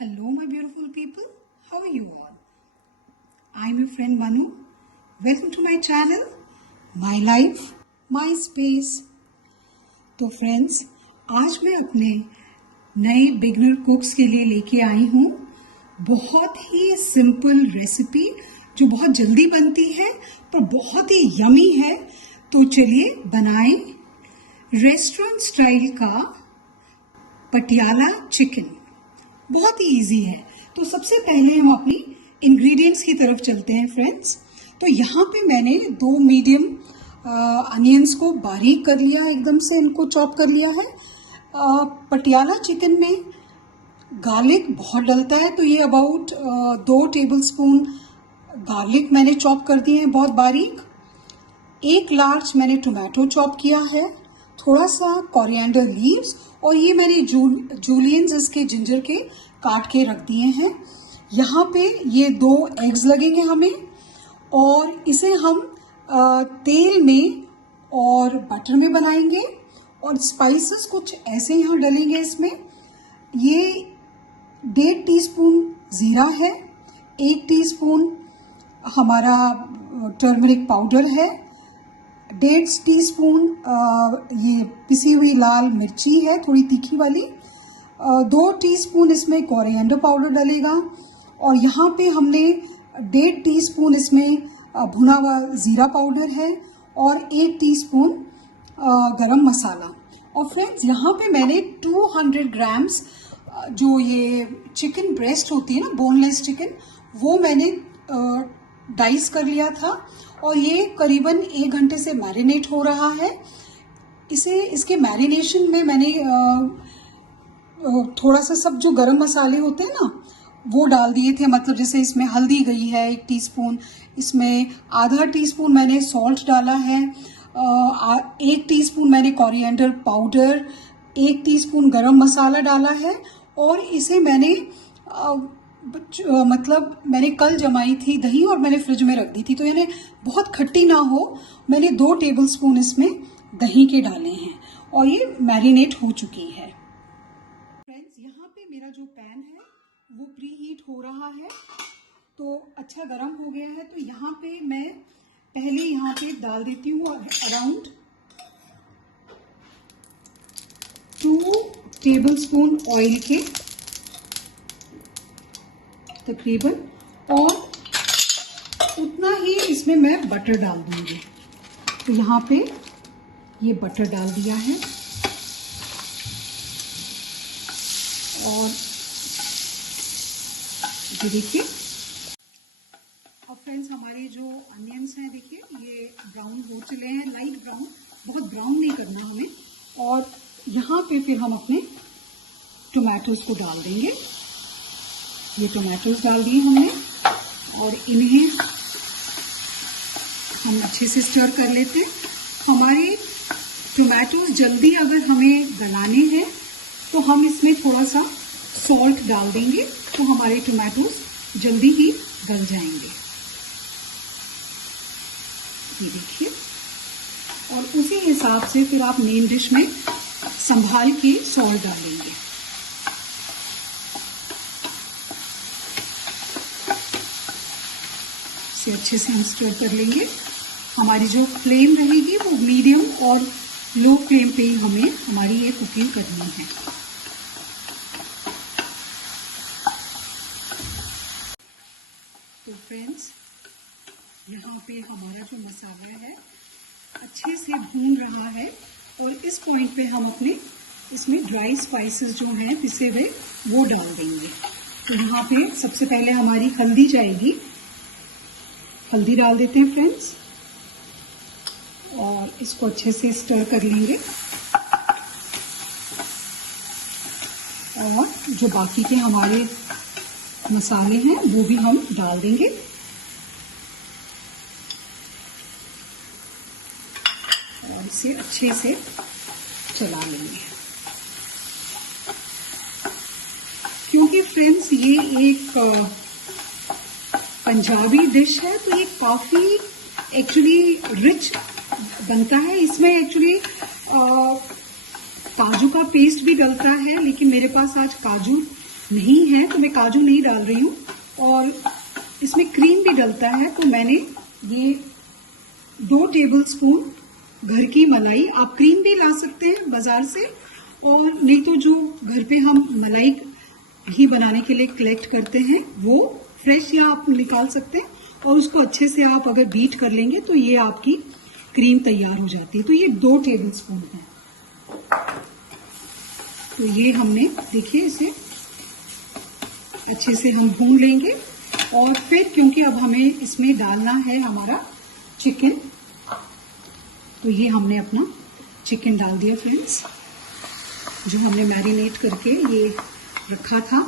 Hello, my beautiful people. How are you all? I'm your friend Manu. Welcome to my channel, My Life, My Space. तो friends, आज मैं अपने नए beginner कुक्स के लिए लेके आई हूँ बहुत ही सिंपल रेसिपी जो बहुत जल्दी बनती है पर बहुत ही यमी है। तो चलिए बनाएं रेस्टोरेंट स्टाइल का पटियाला चिकन। बहुत ही इजी है। तो सबसे पहले हम अपनी इंग्रेडिएंट्स की तरफ चलते हैं फ्रेंड्स। तो यहाँ पे मैंने 2 मीडियम अनियंस को बारीक कर लिया, एकदम से इनको चॉप कर लिया है। पटियाला चिकन में गार्लिक बहुत डलता है, तो ये अबाउट 2 टेबलस्पून गार्लिक मैंने चॉप कर दिए हैं बहुत बारीक। 1 लार्ज मैंने टोमेटो चॉप किया है, थोड़ा सा कोरिएंडर लीव्स, और ये मैंने जूलियंस इसके जिंजर के काट के रख दिए हैं। यहाँ पे ये 2 एग्स लगेंगे हमें, और इसे हम तेल में और बटर में बनाएंगे। और स्पाइसेस कुछ ऐसे यहाँ डलेंगे इसमें। ये 1.5 टीस्पून जीरा है, 1 टीस्पून हमारा टर्मरिक पाउडर है, 1.5 टीस्पून ये पिसी हुई लाल मिर्ची है थोड़ी तीखी वाली, 2 टीस्पून इसमें कोरिएंडर पाउडर डलेगा, और यहाँ पे हमने 1.5 टीस्पून इसमें भुना हुआ जीरा पाउडर है, और 1 टीस्पून गरम मसाला। और फ्रेंड्स, यहाँ पे मैंने 200 ग्राम्स जो ये चिकन ब्रेस्ट होती है ना, बोनलेस चिकन, वो मैंने डाइस कर लिया था, और ये करीबन 1 घंटे से मैरिनेट हो रहा है। इसके मैरिनेशन में मैंने थोड़ा सा सब जो गरम मसाले होते हैं ना वो डाल दिए थे। मतलब जैसे इसमें हल्दी गई है 1 टीस्पून, इसमें आधा टीस्पून मैंने सॉल्ट डाला है, 1 टीस्पून मैंने कोरिएंडर पाउडर, 1 टीस्पून गरम मसाला डाला है। और इसे मैंने मतलब मैंने कल जमाई थी दही और मैंने फ्रिज में रख दी थी, तो यानी बहुत खट्टी ना हो, मैंने 2 टेबलस्पून इसमें दही के डाले हैं, और ये मैरिनेट हो चुकी है। फ्रेंड्स, यहाँ पे मेरा जो पैन है वो प्री हीट हो रहा है, तो अच्छा गरम हो गया है। तो यहाँ पे मैं पहले यहाँ पे डाल देती हूँ अराउंड 2 टेबलस्पून ऑयल के तकरीबन, और उतना ही इसमें मैं बटर डाल दूंगी। तो यहाँ पे ये बटर डाल दिया है, और ये देखिए। अब फ्रेंड्स, हमारे जो अनियंस हैं देखिए ये ब्राउन हो चले हैं, लाइट ब्राउन, बहुत ब्राउन नहीं करना हमें। और यहाँ पे फिर हम अपने टोमेटोज को डाल देंगे। ये टोमेटोज डाल दिए हमने, और इन्हें हम अच्छे से स्टर कर लेते हैं। हमारे टोमेटोज जल्दी अगर हमें गलाने हैं तो हम इसमें थोड़ा सा सॉल्ट डाल देंगे, तो हमारे टोमेटोज जल्दी ही गल जाएंगे। ये देखिए। और उसी हिसाब से फिर आप मेन डिश में संभाल के सॉल्ट डालेंगे। इसे अच्छे से हम स्टर कर लेंगे। हमारी जो फ्लेम रहेगी वो मीडियम और लो फ्लेम पे ही हमें हमारी ये कुकिंग करनी है। तो फ्रेंड्स, यहाँ पे हमारा जो मसाला है अच्छे से भून रहा है, और इस पॉइंट पे हम अपने इसमें ड्राई स्पाइसेस जो हैं पिसे हुए वो डाल देंगे। तो यहाँ पे सबसे पहले हमारी हल्दी जाएगी। हल्दी डाल देते हैं फ्रेंड्स, और इसको अच्छे से स्टर कर लेंगे। और जो बाकी के हमारे मसाले हैं वो भी हम डाल देंगे। और इसे अच्छे से चला लेंगे, क्योंकि फ्रेंड्स ये एक पंजाबी डिश है, तो ये काफ़ी एक्चुअली रिच बनता है। इसमें एक्चुअली काजू का पेस्ट भी डलता है, लेकिन मेरे पास आज काजू नहीं है तो मैं काजू नहीं डाल रही हूँ, और इसमें क्रीम भी डलता है, तो मैंने ये 2 टेबलस्पून घर की मलाई, आप क्रीम भी ला सकते हैं बाजार से, और नहीं तो जो घर पे हम मलाई घी बनाने के लिए कलेक्ट करते हैं वो फ्रेश या आप निकाल सकते हैं, और उसको अच्छे से आप अगर बीट कर लेंगे तो ये आपकी क्रीम तैयार हो जाती है। तो ये 2 टेबलस्पून है। तो ये हमने देखिए इसे अच्छे से हम भून लेंगे, और फिर क्योंकि अब हमें इसमें डालना है हमारा चिकन, तो ये हमने अपना चिकन डाल दिया फ्रेंड्स, जो हमने मैरिनेट करके ये रखा था,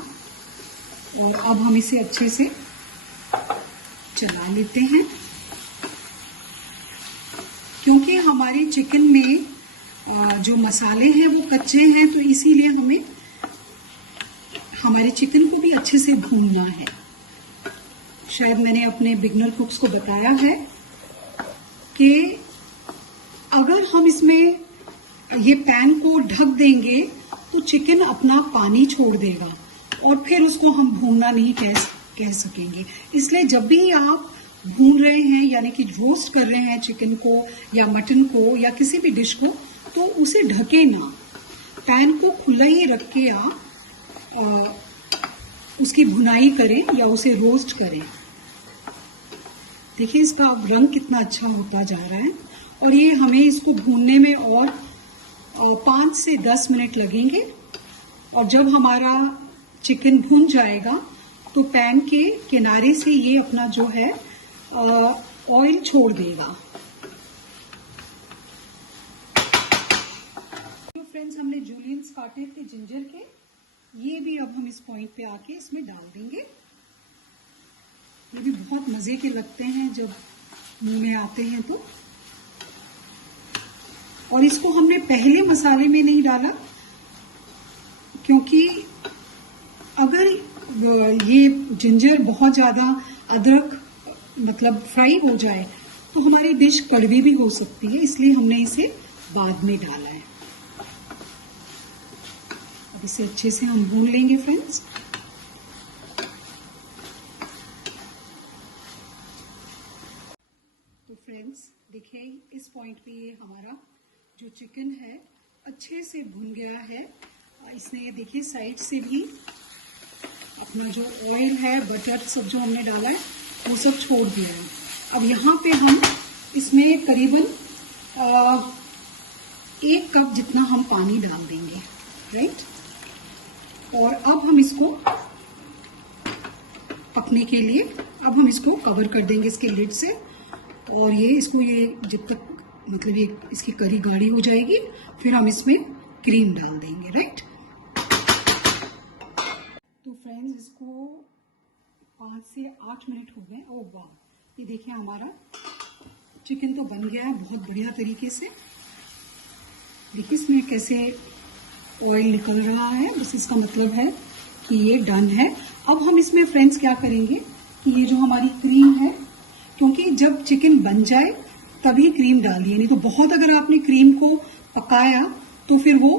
और अब हम इसे अच्छे से चला लेते हैं। क्योंकि हमारे चिकन में जो मसाले हैं वो कच्चे हैं, तो इसीलिए हमें हमारे चिकन को भी अच्छे से भूनना है। शायद मैंने अपने बिगनर कुक्स को बताया है कि अगर हम इसमें ये पैन को ढक देंगे तो चिकन अपना पानी छोड़ देगा, और फिर उसको हम भूनना नहीं कह सकेंगे। इसलिए जब भी आप भून रहे हैं, यानी कि रोस्ट कर रहे हैं चिकन को या मटन को या किसी भी डिश को, तो उसे ढके ना, पैन को खुला ही रख के आप उसकी भुनाई करें या उसे रोस्ट करें। देखिए इसका अब रंग कितना अच्छा होता जा रहा है, और ये हमें इसको भूनने में और 5 से 10 मिनट लगेंगे। और जब हमारा चिकन भुन जाएगा तो पैन के किनारे से ये अपना जो है ऑयल छोड़ देगा। तो फ्रेंड्स, हमने जूलियंस काटे थे जिंजर के, ये भी अब हम इस पॉइंट पे आके इसमें डाल देंगे। ये भी बहुत मजे के लगते हैं जब मुंह में आते हैं तो। और इसको हमने पहले मसाले में नहीं डाला, क्योंकि अगर ये जिंजर बहुत ज्यादा अदरक मतलब फ्राई हो जाए तो हमारी डिश कड़वी भी हो सकती है, इसलिए हमने इसे बाद में डाला है। अब इसे अच्छे से हम भून लेंगे फ्रेंड्स। तो फ्रेंड्स देखिए इस पॉइंट पे ये हमारा जो चिकन है अच्छे से भुन गया है। इसने ये देखिए साइड से भी अपना जो ऑयल है, बटर सब जो हमने डाला है वो सब छोड़ दिया है। अब यहाँ पे हम इसमें करीबन 1 कप जितना हम पानी डाल देंगे, राइट। और अब हम इसको पकने के लिए अब हम इसको कवर कर देंगे इसके लिड से, और ये जब तक मतलब ये इसकी करी गाढ़ी हो जाएगी फिर हम इसमें क्रीम डाल देंगे, राइट। तो फ्रेंड्स इसको 5 से 8 मिनट हो गए। ओह वाह, ये देखिए हमारा चिकन तो बन गया है बहुत बढ़िया तरीके से। देखिए इसमें कैसे ऑयल निकल रहा है, बस इसका मतलब है कि ये डन है। अब हम इसमें फ्रेंड्स क्या करेंगे कि ये जो हमारी क्रीम है, क्योंकि जब चिकन बन जाए तभी क्रीम डालिए, नहीं तो बहुत अगर आपने क्रीम को पकाया तो फिर वो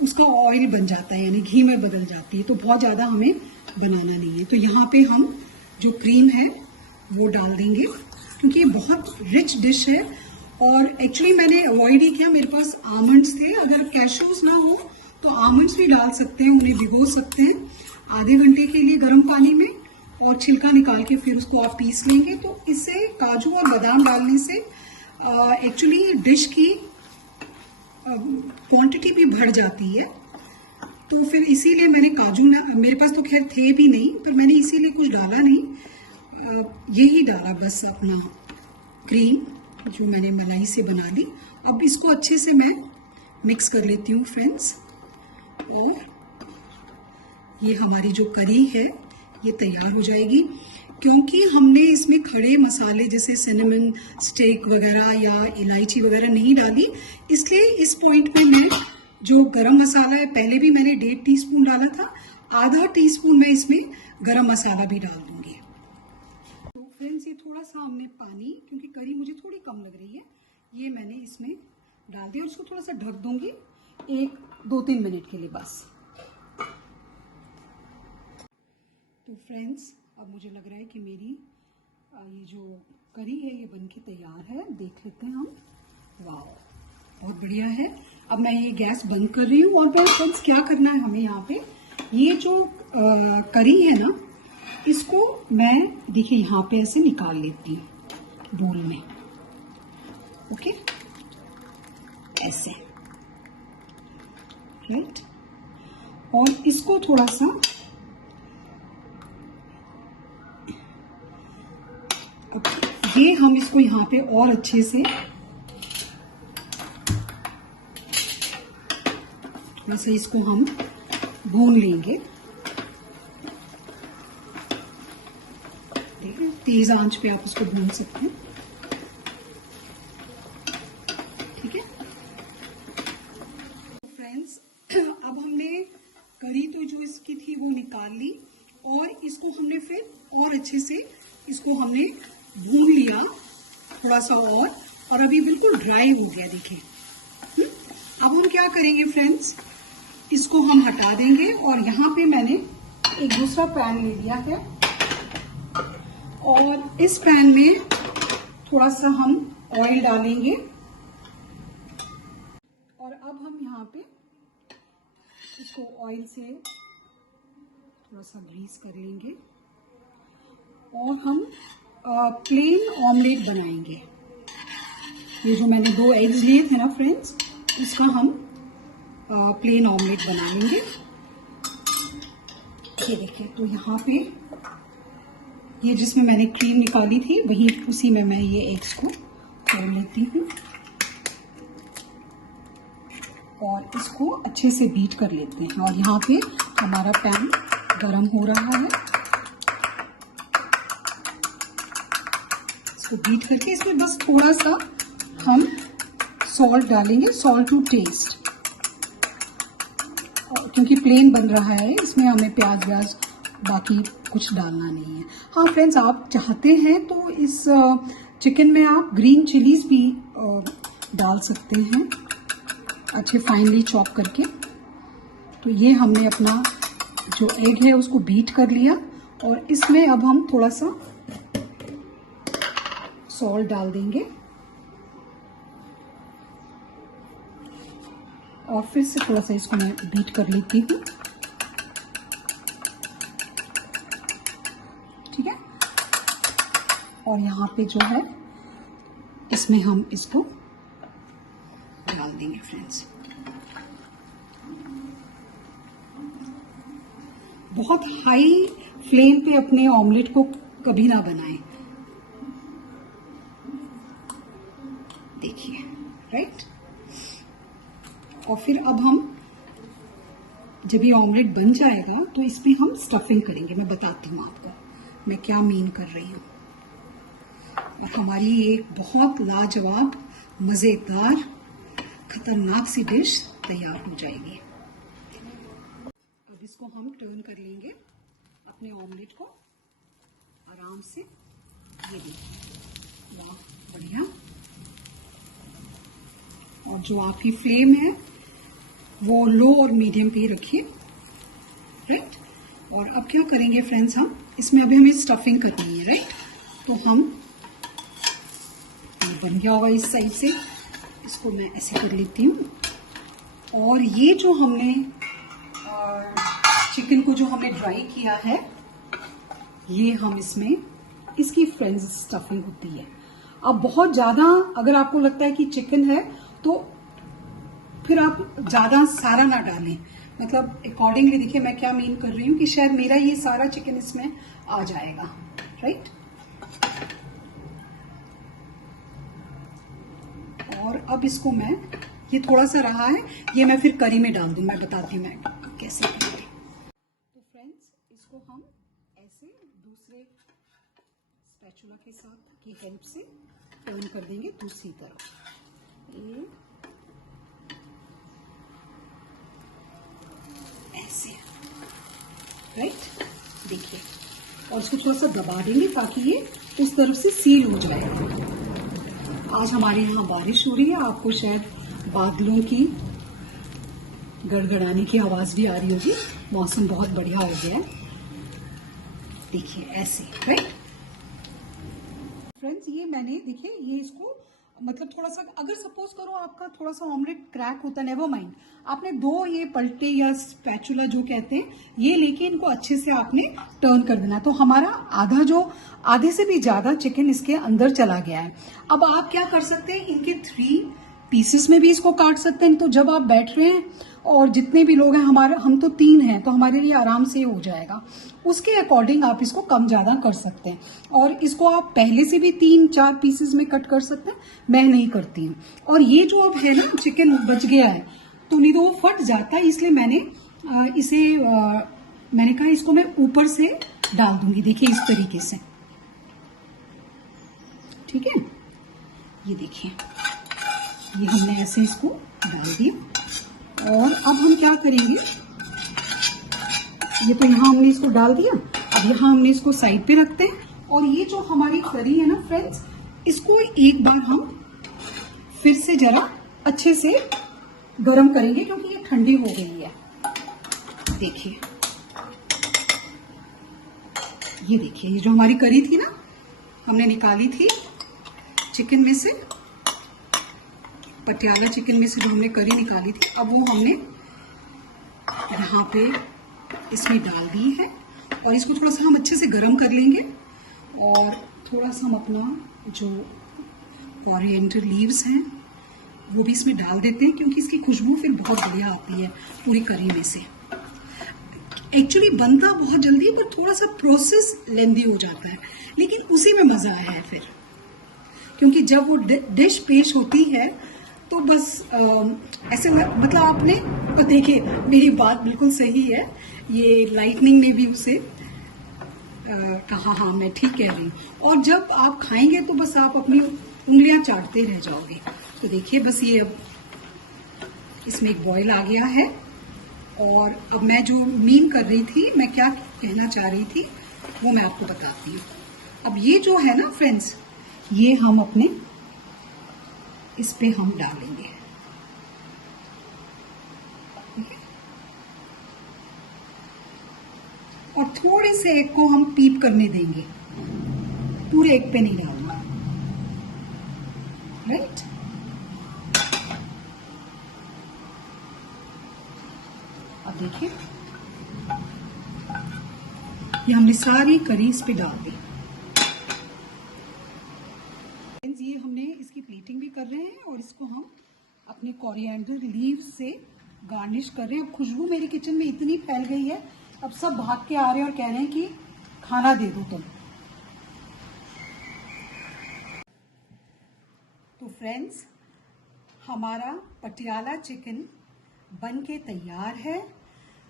उसका ऑयल बन जाता है, यानी घी में बदल जाती है, तो बहुत ज्यादा हमें बनाना नहीं है। तो यहाँ पे हम जो क्रीम है वो डाल देंगे, क्योंकि ये बहुत रिच डिश है। और एक्चुअली मैंने अवॉइड ही किया, मेरे पास आमंड्स थे, अगर कैशूज ना हो तो आमंड्स भी डाल सकते हैं, उन्हें भिगो सकते हैं आधे घंटे के लिए गर्म पानी में, और छिलका निकाल के फिर उसको आप पीस लेंगे। तो इससे काजू और बादाम डालने से एक्चुअली डिश की क्वांटिटी भी बढ़ जाती है। तो फिर इसीलिए मैंने काजू ना, मेरे पास तो खैर थे भी नहीं, पर मैंने इसीलिए कुछ डाला नहीं, यही डाला बस अपना क्रीम जो मैंने मलाई से बना ली। अब इसको अच्छे से मैं मिक्स कर लेती हूँ फ्रेंड्स, और ये हमारी जो करी है ये तैयार हो जाएगी। क्योंकि हमने इसमें खड़े मसाले जैसे सिनेमन स्टिक वगैरह या इलायची वगैरह नहीं डाली, इसलिए इस पॉइंट पे मैं जो गरम मसाला है, पहले भी मैंने 1.5 टीस्पून डाला था, आधा टीस्पून मैं इसमें गरम मसाला भी डाल दूंगी। तो फ्रेंड्स ये थोड़ा सा हमने पानी, क्योंकि करी मुझे थोड़ी कम लग रही है, ये मैंने इसमें डाल दिया और इसको थोड़ा सा ढक दूंगी 1-2-3 मिनट के लिए बस। तो फ्रेंड्स, अब मुझे लग रहा है कि मेरी ये जो करी है ये बनके तैयार है। देख लेते हैं हम। वाह, बहुत बढ़िया है। अब मैं ये गैस बंद कर रही हूँ। और फ्रेंड्स, क्या करना है हमें यहाँ पे, ये जो करी है ना, इसको मैं देखिए यहाँ पे ऐसे निकाल लेती हूँ बोल में। ओके, ऐसे, राइट। और इसको थोड़ा सा ये हम इसको यहाँ पे और अच्छे से वैसे इसको हम भून लेंगे। देखिए, तेज आंच पे आप इसको भून सकते हैं। ठीक है फ्रेंड्स, अब हमने करी तो जो इसकी थी वो निकाल ली और इसको हमने फिर और अच्छे से इसको हमने भून लिया थोड़ा सा और अभी बिल्कुल ड्राई हो गया। देखिए, अब हम क्या करेंगे फ्रेंड्स, इसको हम हटा देंगे। और यहाँ पे मैंने एक दूसरा पैन ले लिया है और इस पैन में थोड़ा सा हम ऑयल डालेंगे। और अब हम यहाँ पे इसको ऑयल से थोड़ा सा ग्रीस कर लेंगे और हम प्लेन ऑमलेट बनाएंगे। ये जो मैंने 2 एग्स लिए थे ना फ्रेंड्स, इसका हम प्लेन ऑमलेट बना लेंगे। ये देखिए, तो यहाँ पे ये जिसमें मैंने क्रीम निकाली थी वही उसी में मैं ये एग्स को तोड़ लेती हूँ और इसको अच्छे से बीट कर लेते हैं। और यहाँ पे हमारा पैन गरम हो रहा है। इसको बीट करके इसमें बस थोड़ा सा हम सॉल्ट डालेंगे, सॉल्ट टू टेस्ट, क्योंकि प्लेन बन रहा है, इसमें हमें प्याज व्याज बाकी कुछ डालना नहीं है। हाँ फ्रेंड्स, आप चाहते हैं तो इस चिकन में आप ग्रीन चिलीज भी डाल सकते हैं अच्छे फाइनली चॉप करके। तो ये हमने अपना जो एग है उसको बीट कर लिया और इसमें अब हम थोड़ा सा सॉल्ट डाल देंगे और फिर से थोड़ा सा इसको मैं बीट कर लेती हूँ। ठीक है, और यहाँ पे जो है इसमें हम इसको डाल देंगे फ्रेंड्स। बहुत हाई फ्लेम पे अपने ऑमलेट को कभी ना बनाएं। देखिए, राइट। और फिर अब हम जब ये ऑमलेट बन जाएगा तो इसमें हम स्टफिंग करेंगे। मैं बताती हूँ आपको मैं क्या मीन कर रही हूँ। और हमारी एक बहुत लाजवाब, मजेदार, खतरनाक सी डिश तैयार हो जाएगी। अब इसको हम टर्न कर लेंगे अपने ऑमलेट को आराम से। ये देखिए, वाह बढ़िया। और जो आपकी फ्लेम है वो लो और मीडियम पे ही रखिए, राइट। और अब क्या करेंगे फ्रेंड्स, हम इसमें अभी हमें स्टफिंग करनी है, राइट। तो हम बन गया होगा इस साइड से, इसको मैं ऐसे कर लेती हूँ। और ये जो हमने चिकन को जो हमने ड्राई किया है, ये हम इसमें, इसकी फ्रेंड्स स्टफिंग होती है। अब बहुत ज्यादा अगर आपको लगता है कि चिकन है तो फिर आप ज्यादा सारा ना डालें, मतलब अकॉर्डिंगली। देखिए मैं क्या मीन कर रही हूँ कि शायद मेरा ये सारा चिकन इसमें आ जाएगा, राइट। और अब इसको मैं, ये थोड़ा सा रहा है, ये मैं फिर करी में डाल दूँ। मैं बताती हूँ मैं कैसे करूँगी। तो फ्रेंड्स, इसको हम ऐसे दूसरे स्पैचुला के साथ की हेल्प से टर्न कर देंगे दूसरी तरफ। ऐसे, राइट। देखिए, और इसको थोड़ा सा दबा देंगे ताकि ये उस तरफ से सील हो जाए। आज हमारे यहाँ बारिश हो रही है, आपको शायद बादलों की गड़गड़ाने की आवाज भी आ रही होगी। मौसम बहुत बढ़िया हो गया है। देखिए ऐसे, राइट फ्रेंड्स। ये मैंने देखिए ये इसको मतलब थोड़ा सा, अगर सपोज करो आपका थोड़ा सा ऑमलेट क्रैक होता है, नेवर माइंड, आपने 2 ये पलटे या स्पैचुला जो कहते हैं ये लेके इनको अच्छे से आपने टर्न कर देना। तो हमारा आधे से भी ज्यादा चिकन इसके अंदर चला गया है। अब आप क्या कर सकते हैं, इनके 3 पीसेस में भी इसको काट सकते हैं। तो जब आप बैठ रहे हैं और जितने भी लोग हैं, हम तो 3 हैं, तो हमारे लिए आराम से हो जाएगा। उसके अकॉर्डिंग आप इसको कम ज्यादा कर सकते हैं। और इसको आप पहले से भी 3-4 पीसेस में कट कर सकते हैं, मैं नहीं करती हूँ। और ये जो अब है ना चिकन बच गया है, तो नहीं तो वो फट जाता है, इसलिए मैंने मैंने कहा इसको मैं ऊपर से डाल दूंगी। देखिए इस तरीके से, ठीक है। ये देखिए ये हमने ऐसे इसको डाल दिया। और अब हम क्या करेंगे, ये तो यहाँ हमने इसको डाल दिया, अब यहाँ हमने इसको साइड पे रखते हैं। और ये जो हमारी करी है ना फ्रेंड्स, इसको एक बार हम फिर से जरा अच्छे से गरम करेंगे, क्योंकि ये ठंडी हो गई है। देखिए ये देखिए, ये जो हमारी करी थी ना, हमने निकाली थी चिकन में से, पटियाला चिकन में से जो हमने करी निकाली थी, अब वो हमने यहाँ पे इसमें डाल दी है। और इसको थोड़ा सा हम अच्छे से गरम कर लेंगे। और थोड़ा सा हम अपना जो कोरिएंडर लीव्स हैं वो भी इसमें डाल देते हैं, क्योंकि इसकी खुशबू फिर बहुत बढ़िया आती है पूरी करी में से। एक्चुअली बनता बहुत जल्दी है, पर थोड़ा सा प्रोसेस लेंदी हो जाता है, लेकिन उसी में मजा है फिर। क्योंकि जब वो डिश पेश होती है तो बस ऐसे मतलब आपने, और देखिए मेरी बात बिल्कुल सही है, ये लाइटनिंग ने भी उसे कहा, हाँ मैं ठीक कह रही हूँ। और जब आप खाएंगे तो बस आप अपनी उंगलियां चाटते रह जाओगे। तो देखिए बस ये अब इसमें एक बॉईल आ गया है। और अब मैं जो मीन कर रही थी, मैं क्या कहना चाह रही थी वो मैं आपको बताती हूँ। अब ये जो है ना फ्रेंड्स, ये हम अपने इस पे हम डालेंगे, ठीक है। और थोड़े से एग को हम पीप करने देंगे, पूरे एग पे नहीं डालना, राइट। अब देखिए ये हमने सारी करी इस पे डाल दी। ये हमने इसकी प्लेटिंग भी कर रहे हैं और इसको हम अपने कोरिएंडर लीव से गार्निश कर रहे हैं। खुशबू मेरी किचन में इतनी फैल गई है, अब सब भाग के आ रहे हैं और कह रहे हैं कि खाना दे दो तुम। तो फ्रेंड्स, हमारा पटियाला चिकन बन के तैयार है।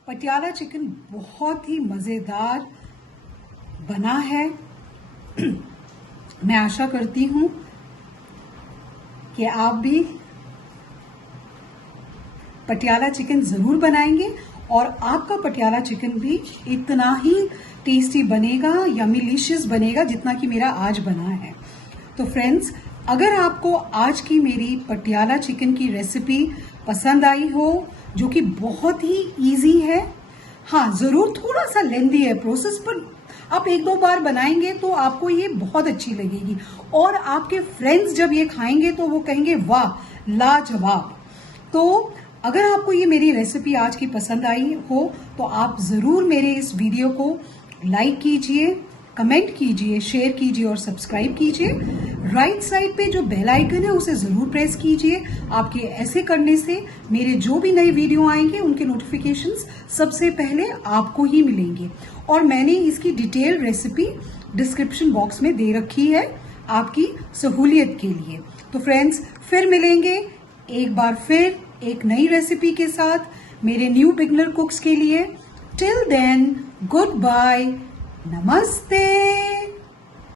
पटियाला चिकन बहुत ही मजेदार बना है। मैं आशा करती हूं कि आप भी पटियाला चिकन जरूर बनाएंगे और आपका पटियाला चिकन भी इतना ही टेस्टी बनेगा, यमीलिशियस बनेगा, जितना कि मेरा आज बना है। तो फ्रेंड्स, अगर आपको आज की मेरी पटियाला चिकन की रेसिपी पसंद आई हो, जो कि बहुत ही इजी है, हाँ जरूर थोड़ा सा लेंदी है प्रोसेस, पर आप 1-2 बार बनाएंगे तो आपको ये बहुत अच्छी लगेगी। और आपके फ्रेंड्स जब ये खाएंगे तो वो कहेंगे वाह लाजवाब। तो अगर आपको ये मेरी रेसिपी आज की पसंद आई हो तो आप जरूर मेरे इस वीडियो को लाइक कीजिए, कमेंट कीजिए, शेयर कीजिए और सब्सक्राइब कीजिए। राइट साइड पे जो बेल आइकन है उसे जरूर प्रेस कीजिए। आपके ऐसे करने से मेरे जो भी नए वीडियो आएंगे उनके नोटिफिकेशंस सबसे पहले आपको ही मिलेंगे। और मैंने इसकी डिटेल रेसिपी डिस्क्रिप्शन बॉक्स में दे रखी है आपकी सहूलियत के लिए। तो फ्रेंड्स, फिर मिलेंगे एक बार फिर एक नई रेसिपी के साथ मेरे न्यू बिगनर कुक्स के लिए। टिल देन, गुड बाय, नमस्ते।